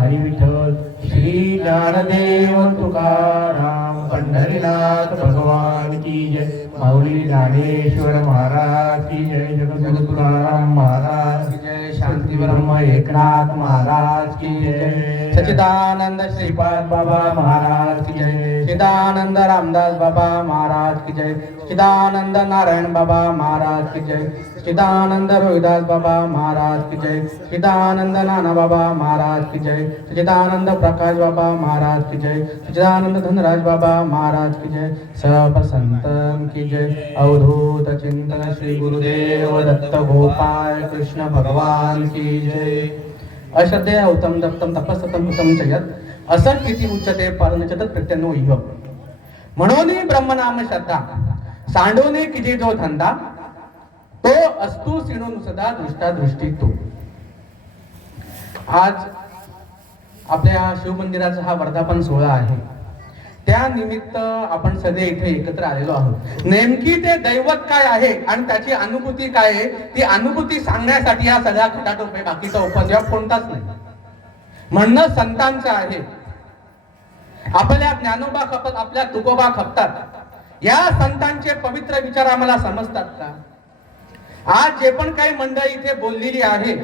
हरी विठ्ठल श्री ज्ञानदेव तुकाराम पंढरीनाथ भगवान की जय। माऊली ज्ञानेश्वर महाराज की जय जगद्गुरु तुकाराम महाराज की जय शांती ब्रह्म एकनाथ महाराज की जय। सचिदानंद श्रीपाद बाबा महाराज की जय। चिदानंद रामदास बाबा महाराज की जय. चिदानंद नारायण बाबा महाराज की जय. चिदानंद रोहिदास बाबा महाराज की जय. चिदानंद नाना बाबा महाराज की जय. चिदानंद प्रकाश बाबा महाराज की जय. चिदानंद धनराज बाबा महाराज की जय. सब संतन की जय. अवधूत चिंतन श्री गुरुदेव दत्त गोपाळ कृष्ण भगवान की जय. अश्रद्धेय उत्तम दत्तम तपस्तम उत्तम चयत असं किती उच्चते पालनचत प्रत्यनो इह. म्हणून ब्रह्मनाम श्रद्धा. सांडोने किती जो धंदा तो असतो सिणून सदा दृष्टा दृष्टी तो. आज आपल्या शिवमंदिराचा हा वर्धापन सोहळा आहे. त्या निमित्त आपण सगळे इथे एकत्र आलेलो आहोत. नेमकी ते दैवत काय आहे आणि त्याची अनुभूती काय आहे ती अनुभूती सांगण्यासाठी हा सगळा खटाटोप आहे बाकीचा उपद्रव कोणताच नाही. म्हणणं संतांचं आहे. आपल्या ज्ञानोबा खपत आपल्या तुकोबा खपतात. या संतांचे पवित्र विचार आम्हाला समजतात का? आज जे पण काही मंडळी इथे बोललेली आहे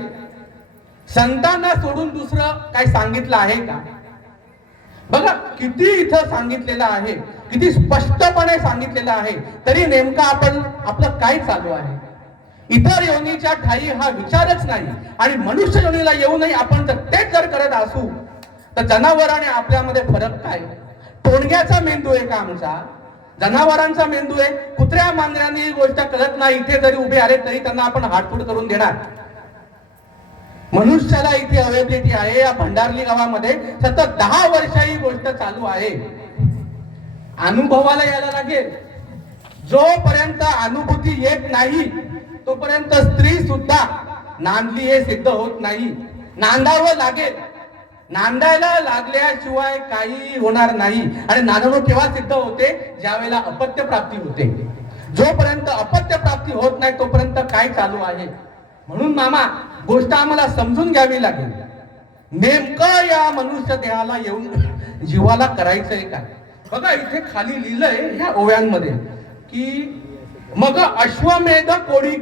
संतांना सोडून दुसरं काही सांगितलं आहे का? बघा किती इथं सांगितलेलं आहे किती स्पष्टपणे सांगितलेलं आहे तरी नेमका आपण आपलं काय चालू आहे? इतर योनीच्या ठाई हा विचारच नाही आणि मनुष्य योनीला येऊनही आपण जर तेच जर करत असू तर जनावर आणि आपल्यामध्ये फरक काय? टोणग्याचा मेंदू आहे का आमचा? जनावरांचा मेंदू आहे. कुत्र्या मांजऱ्यांनी ही गोष्ट कळत नाही. इथे जरी उभे आले तरी त्यांना आपण हाटफूट करून देणार. मनुष्याला इथे अवेबिलिटी आहे. या भंडारली गावामध्ये सतत दहा वर्ष ही गोष्ट चालू आहे. अनुभवाला यायला लागेल. जोपर्यंत अनुभूती येत नाही तोपर्यंत स्त्री सुद्धा नांदली हे सिद्ध होत नाही. नांदावं लागेल. नांदायला लागल्याशिवाय काही होणार नाही. आणि नांदणूक केव्हा सिद्ध होते? ज्यावेळेला अपत्य प्राप्ती होते. जोपर्यंत अपत्य प्राप्ती होत नाही तोपर्यंत काय चालू आहे? म्हणून मामा गोष्ट आम्हाला समजून घ्यावी लागेल. नेमकं या मनुष्य देहाला येऊन जीवाला करायचंय काय बघा इथे खाली लिहिलंय ह्या ओव्यांमध्ये की मग अश्वमेध कोडी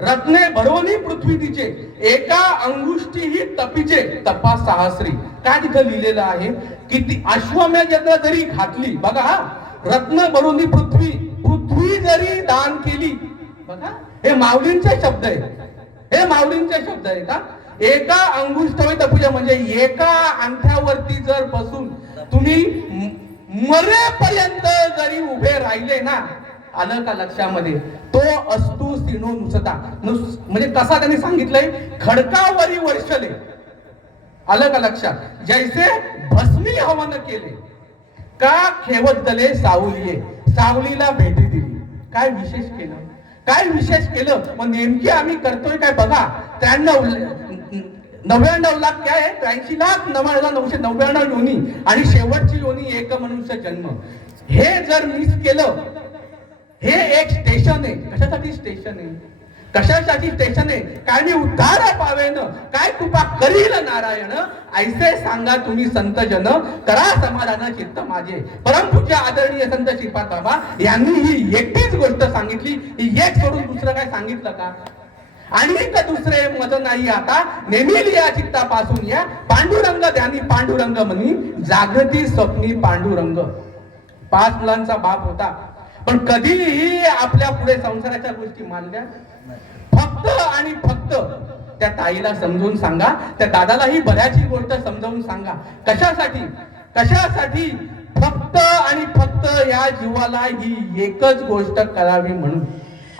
रत्ने भरवणी पृथ्वी तिचे एका अंगुष्टी ही तपीचे तपा सहस्री काय तिथं लिहिलेलं आहे? की ती अश्वमेध जरी घातली बघा हा, रत्न भरवणी पृथ्वी पृथ्वी जरी दान केली बघा हे माऊलींचे शब्द आहे. हे माऊलींचे शब्द आहे का? एका अंगुष्टवे तपूजा म्हणजे एका अंगठ्यावरती जर बसून तुम्ही मरेपर्यंत जरी उभे राहिले ना आलं का लक्षामध्ये तो असतू सिनो नुसता. नुस- म्हणजे कसा त्यांनी सांगितलंय? खडकावरी वर्षले. आलं का लक्षात जैसे भस्मी हवन केले. का खेवत दले सावलीये. सावलीला भेटी दिली. काय विशेष केलं? काय विशेष केलं? मग नेमकी आम्ही करतोय काय? बघा त्र्याण्णव नव्याण्णव लाख काय आहे? त्र्याऐंशी लाख नव्याण्णव नऊशे नव्याण्णव योनी. आणि शेवटची योनी एक मनुष्य जन्म. हे जर मिस केलं हे एक स्टेशन आहे. कशासाठी स्टेशन आहे? कशासाठी स्टेशन आहे? काय मी उद्धार पावेन. काय कृपा करील नारायण? ऐसे सांगा तुम्ही संत जन करा समाधान चित्त माझे. परमपूज्य आदरणीय संत श्रीपाद बाबा यांनी ही एकटीच गोष्ट सांगितली. ही एक सोडून दुसरं काय सांगितलं का? आणि का दुसरे मत नाही आता. नेहमी या चित्तापासून या. पांडुरंग त्यांनी पांडुरंग म्हणी जागृती स्वप्नी पांडुरंग. पाच मुलांचा बाप होता. पण कधीही आपल्या पुढे संसाराच्या गोष्टी मानल्या फक्त आणि फक्त त्या ताईला समजून सांगा त्या दादालाही बऱ्याचशी गोष्ट समजावून सांगा. कशासाठी? कशासाठी? फक्त आणि फक्त या जीवाला ही एकच गोष्ट करावी म्हणून.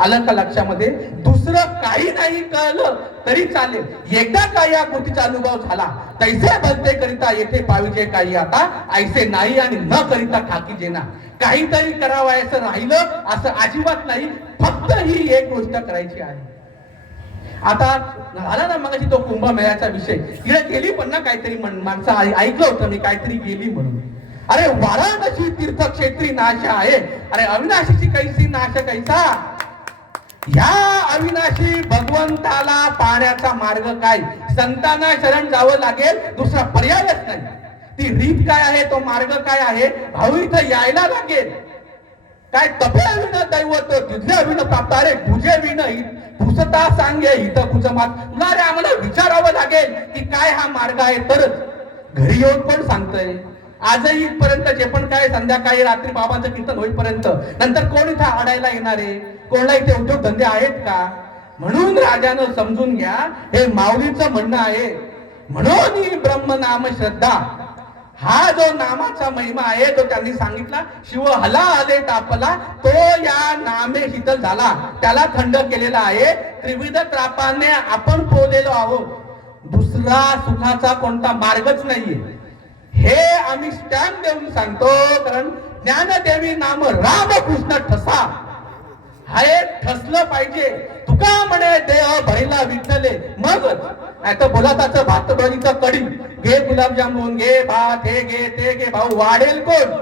आलं का लक्षामध्ये दुसरं काही नाही कळलं तरी चालेल. एकदा का या गोष्टीचा अनुभव झाला तैसे भलते करिता येथे पाहिजे काही आता ऐसे नाही आणि न करिता खाकी जेना. काहीतरी करावायचं राहिलं असं अजिबात नाही फक्त ही एक गोष्ट करायची आहे. आता झाला ना मगाशी तो कुंभमेळ्याचा विषय. तिला गेली पण ना काहीतरी माणसं ऐकलं होतं मी काहीतरी गेली म्हणून. अरे वाराणसी तीर्थक्षेत्री नाश आहे. अरे अविनाशीची कैसी नाश कैसा? या अविनाशी भगवंताला पाहण्याचा मार्ग काय? संतांना शरण जावं लागेल दुसरा पर्यायच नाही. ती रीत काय आहे तो मार्ग काय आहे भाऊ इथं यायला लागेल. काय तपे विण दैवत तुझे विण प्राप्त अरे तुझे विण पुसता सांगे कुझ मात तुला रे आम्हाला विचारावं लागेल की काय हा मार्ग आहे. तरच घरी येऊन पण सांगतोय. आजही इथपर्यंत जे पण काय संध्याकाळी रात्री बाबांचं कीर्तन होईपर्यंत नंतर कोण इथं आडायला येणार आहे? कोणाला इथे उद्योगधंदे आहेत का? म्हणून राजानं समजून घ्या हे माऊलीचं म्हणणं आहे. म्हणून ही ब्रह्मनाम श्रद्धा. हा जो नामाचा महिमा आहे तो त्यांनी सांगितला शिव हला आले तापला तो या नामे शीतल झाला. त्याला थंड केलेला आहे. त्रिविध त्रापाने आपण पोलेलो आहोत. दुसरा सुखाचा कोणता मार्गच नाहीये. हे आम्ही स्टॅम्प देऊन सांगतो कारण ज्ञानदेवी नाम रामकृष्ण ठसा. हा एक ठसलं पाहिजे. तुका म्हणे देह भैला विठ्ठले मग? आता बोलाताचं भात कडी घे गुलाबजामुन घे भात हे घे ते घे. भाऊ वाढेल कोण?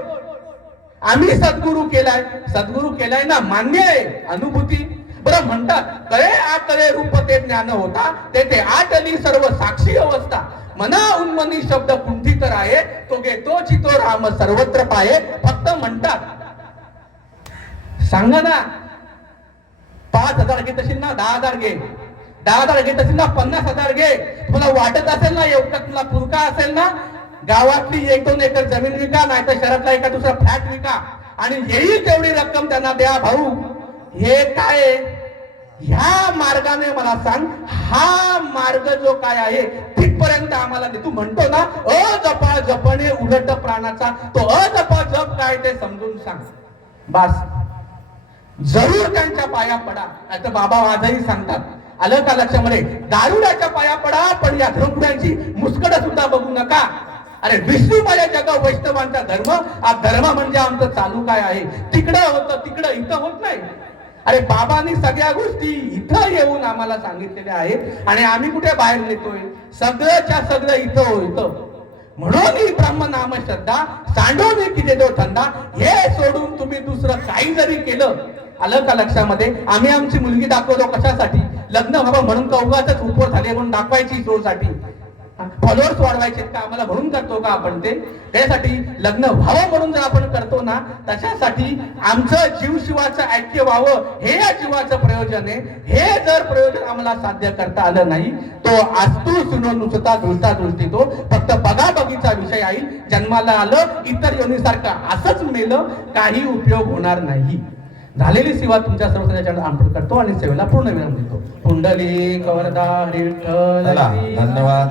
आम्ही सद्गुरू केलाय. सद्गुरू केलाय ना मान्य आहे अनुभूती. बरं म्हणतात कळे आकळे रूप ते ज्ञान होता तेथे ते आटली सर्व साक्षी अवस्था. मना उन्मनी शब्द कुंठी तर आहे तो गे तो चितो राम सर्वत्र पाहे. फक्त म्हणतात. सांगा ना पाच हजार घेत असेल ना दहा हजार घे. दहा हजार घेत असेल ना पन्नास हजार घे. तुला वाटत असेल ना एवढं तुला पुरका असेल ना गावातली एक दोन एकर जमीन विका नाही तर शहरातला एका दुसरा फ्लॅट विका. आणि येईल तेवढी रक्कम त्यांना द्या भाऊ. हे काय? ह्या मार्गाने मला सांग हा मार्ग जो काय आहे तिथपर्यंत आम्हाला तू म्हणतो ना अजपा जपणे उलट प्राणाचा तो अजपा जप काय ते समजून सांग. बस. जरूर त्यांच्या पाया पडा आता बाबा आजही सांगतात. आलं का लक्षामध्ये दारुड्याच्या पाया पडा पण या धर्मपुऱ्यांची मुस्कड सुद्धा बघू नका. अरे विष्णू माझ्या जग वैष्णवांचा धर्म हा धर्म म्हणजे आमचं चालू काय आहे? तिकडं होतं तिकडं इथं होत नाही. अरे बाबांनी सगळ्या गोष्टी इथं येऊन आम्हाला सांगितलेल्या आहेत आणि आम्ही कुठे बाहेर नेतोय? सगळंच्या सगळं इथं होतं. म्हणून ही ब्रह्मनाम श्रद्धा सांडून किती देव धंदा हे सोडून तुम्ही दुसरं काही जरी केलं आलं का लक्षामध्ये आम्ही आमची मुलगी दाखवतो कशासाठी? लग्न व्हावं म्हणून का उगाच उपवर झाले म्हणून दाखवायची जोरसाठी? फॉलोअर्स वाढवायचे का? आम्हाला म्हणून करतो का आपण ते? त्यासाठी लग्न व्हावं म्हणून जर आपण करतो ना त्याच्यासाठी आमचं जीव शिवाचं ऐक्य व्हावं हे या जीवाचं प्रयोजन आहे. हे जर प्रयोजन आम्हाला साध्य करता आलं नाही तो आस्तू सुनो नुसता जुळता धुळती तो. फक्त बगाबगीचा विषय आई जन्माला आलं इतर योनीसारखं असंच मेलं काही उपयोग होणार नाही. झालेली सेवा तुमच्या सर्व अर्पण करतो आणि सेवेला पूर्ण विराम देतो पुंडली कवरदा धन्यवाद.